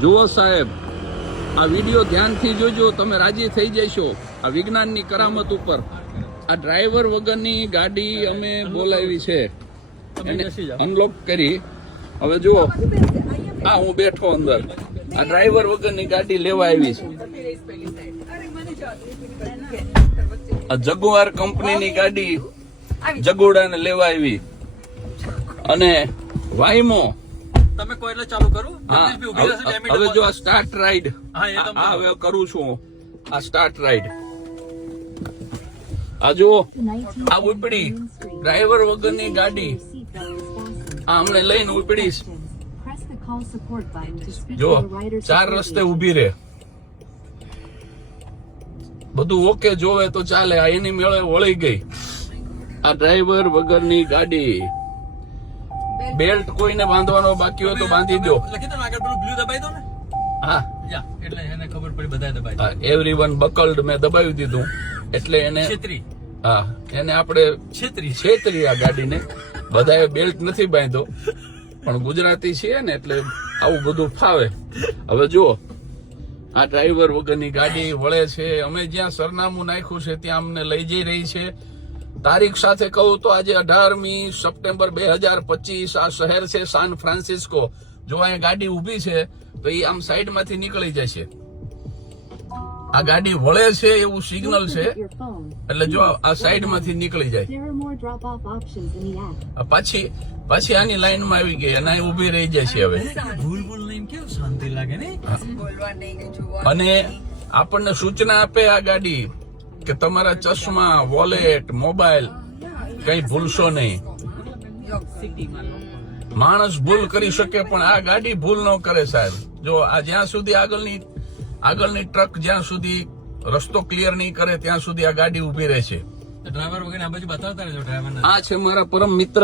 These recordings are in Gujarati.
જુઓ સાહેબ, આ વિડીયો ધ્યાનથી જોજો, તમે રાજી થઈ જશો આ વિજ્ઞાનની કરામત ઉપર. આ ડ્રાઈવર વગરની ગાડી અમે બોલાવી છે, એને અનલોક કરી. હવે જુઓ, આ હું બેઠો અંદર, આ ડ્રાઈવર વગરની ગાડી લેવા આવી છે. આ જગુઆર કંપનીની ગાડી જગોડાને લેવા આવી. અને વાઈમો તમે કોઈ એટલે ચાલુ કરું. હવે જો આ સ્ટાર્ટ રાઈડ હવે કરું છું, આ સ્ટાર્ટ રાઈડ. આ જુઓ, આ ઉપડી ડ્રાઈવર વગરની ગાડી, આ હમણે લઈને ઉપડીશ. જો 4 રસ્તે ઉભી રે, બધું ઓકે જોવે તો ચાલે. આ એની મેળે વળી ગઈ આ ડ્રાઈવર વગરની ગાડી. બેલ્ટ કોઈને બાંધવાનો બાકી હોય તો બાંધી દો. હા, એટલે એને ખબર પડી, બધા દબાઈ. એવરીવન બકલ્ડ મેં દબાવી દીધું એટલે એને હા, એને આપણે છેતરી આ ગાડીને. બધાએ બેલ્ટ નથી બાંધ્યો, પણ ગુજરાતી છીએ ને એટલે આવું બધું ફાવે. હવે જુઓ, આ ડ્રાઈવર વગરની ગાડી વળે છે. અમે જ્યાં સરનામું નાખ્યું છે ત્યાં અમને લઈ જઈ રહી છે. તારીખ સાથે કહું તો આજે 18મી સપ્ટેમ્બર 2025 આ શહેર છે સાન ફ્રાન્સિસ્કો. જો અહીંયા ગાડી ઊભી છે તો એ આમ સાઈડમાંથી નીકળી જશે. આ ગાડી વળે છે એવું સિગ્નલ છે એટલે જો આ સાઈડમાંથી નીકળી જાય. પાછી આની લાઈનમાં આવી ગઈ અને ઊભી રહી જશે. હવે શાંતિ લાગે ને. અને આપણને સૂચના આપે આ ગાડી કે તમારા ચશ્મા, વોલેટ, મોબાઈલ કઈ ભૂલશો નહીં. માણસ ભૂલ કરી શકે પણ આ ગાડી ભૂલ ન કરે સાહેબ. જો આ જ્યાં સુધી આગળની ટ્રક જ્યાં સુધી રસ્તો ક્લિયર નહીં કરે ત્યાં સુધી આ ગાડી ઉભી રહેશે. ડ્રાઈવર વગર આ બાજુ બતાવતા રહેજો ડ્રાઈવર. આ છે મારા પરમ મિત્ર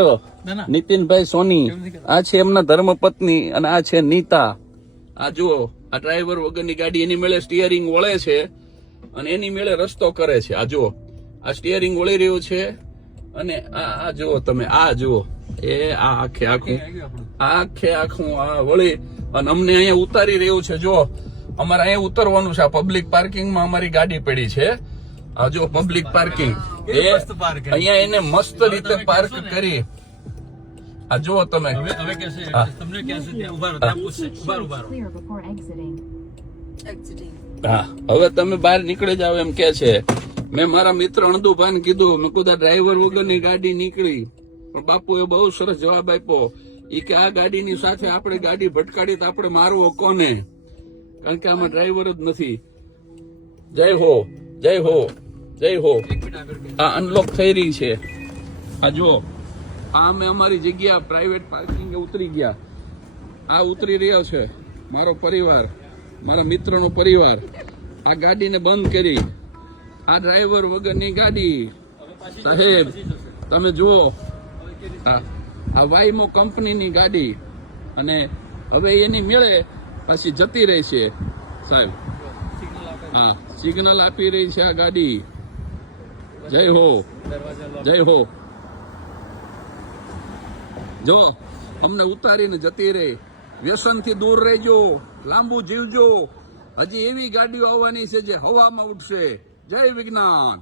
નીતિનભાઈ સોની, આ છે એમના ધર્મપત્ની અને આ છે નીતા. આ જુઓ, આ ડ્રાઈવર વગરની ગાડી, એની મેળે સ્ટીયરિંગ વળે છે અને એની મેળે રસ્તો કરે છે. આ જુઓ, આ સ્ટીયરિંગ વળી રહ્યું છે અને આ જુઓ તમે, આ જુઓ એ આ આખે આખું આ વળી અને અમને અહીંયા ઉતારી રહ્યું છે. જો અમારે અહીંયા ઉતરવાનું છે. આ પબ્લિક પાર્કિંગમાં અમારી ગાડી પડી છે. આ જો પબ્લિક પાર્કિંગ, અહીંયા એને મસ્ત રીતે પાર્ક કરી. આ જુઓ તમે. હા, હવે તમે બહાર નીકળી જાવ એમ કે છે. મેં મારા મિત્ર અણદુભાઈને કીધું, મેં કીધું ડ્રાઈવર વગરની ગાડી નીકળી, પણ બાપુએ બહુ સરસ જવાબ આપ્યો. એ કે આ ગાડીની સાથે આપણે ગાડી ભટકાડી તો આપણે મારવો કોને, કારણ કે આમાં ડ્રાઈવર જ નથી. જય હો, જય હો, જય હો. આ અનલોક થઈ રહી છે. આ જુઓ, આ અમે અમારી જગ્યા પ્રાઇવેટ પાર્કિંગે ઉતરી ગયા. આ ઉતરી રહ્યો છે મારો પરિવાર, મારા મિત્રનો પરિવાર. આ ગાડીને બંધ કરી. આ ડ્રાઈવર વગરની ગાડી સાહેબ તમે જુઓ, આ વાઈમો કંપનીની ગાડી. અને હવે એની મેળે પાછી જતી રહી છે સાહેબ. હા, સિગ્નલ આપી રહી છે આ ગાડી. જય હો, જય હો. જો અમને ઉતારીને જતી રહી. વ્યસનથી દૂર રહેજો, લાંબુ જીવજો. હજી એવી ગાડીઓ આવવાની છે જે હવામાં ઉડશે. જય વિજ્ઞાન.